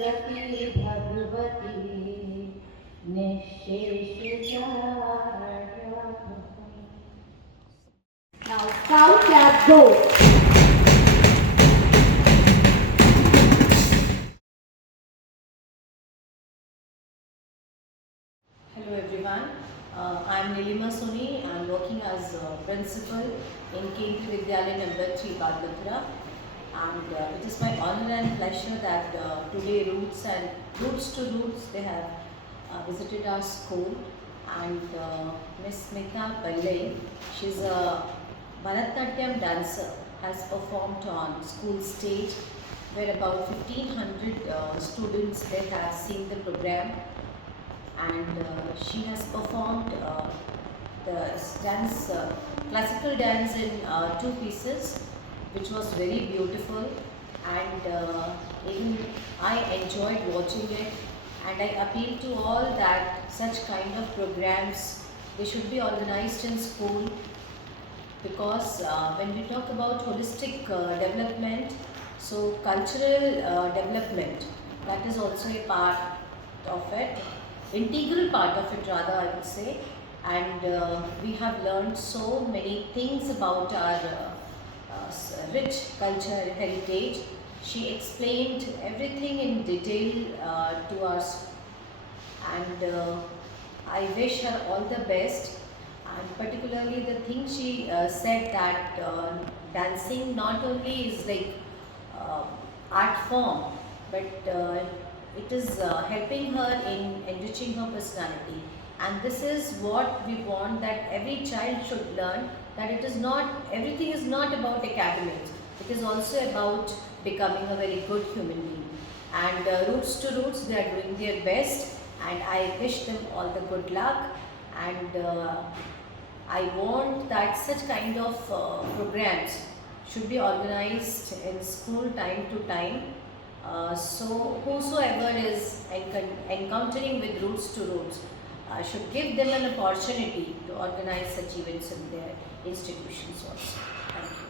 Saraswati Bhagwati निःशेष Now count as go. Hello everyone, I am Nilima Soni. I am working as principal in Kendriya Vidyalaya No.3 Baad Mathura, and it is my honor and pleasure that today Roots to Roots they have visited our school, and Miss Smitha Pillai, she is a Bharatanatyam dancer, has performed on school stage where about 1500 students they have seen the program, and she has performed the dance, classical dance in two pieces, which was very beautiful, and even I enjoyed watching it, and I appeal to all that such kind of programs they should be organized in school, because when we talk about holistic development, so cultural development, that is also a part of it, integral part of it rather I would say, and we have learned so many things about our rich culture heritage. She explained everything in detail to us, and I wish her all the best, and particularly the thing she said that dancing not only is like uh, art form, but it is helping her in enriching her personality, and this is what we want, that every child should learn, that it is not, everything is not about academics, it is also about becoming a very good human being, and Roots to Roots they are doing their best, and I wish them all the good luck, and I want that such kind of programs should be organized in school time to time. So whosoever is encountering with Roots to Roots should give them an opportunity to organize such events in their institutions also. Thank you.